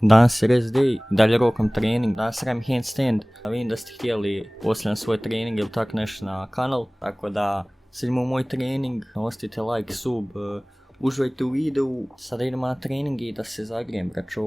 Danas je rest day, dalje rokom trening, danas radim handstand. Vidim da ste htjeli posljedno svoj trening ili tak nešto na kanal, tako da sad imamo moj trening, ostavite like, sub, uživajte u videu, sada idemo na trening i da se zagrijem, braćo.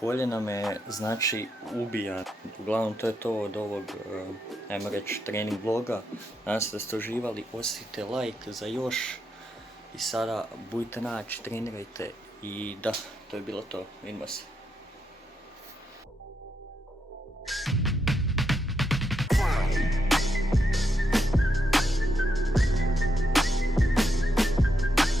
Koljena me, znači, ubija. Uglavnom, to je to od ovog, ajmo reći, trening vloga. Nadam se da ste uživali, ostavite like za još. I sada budite naći, trenirajte i da, to je bilo to. Vidimo se.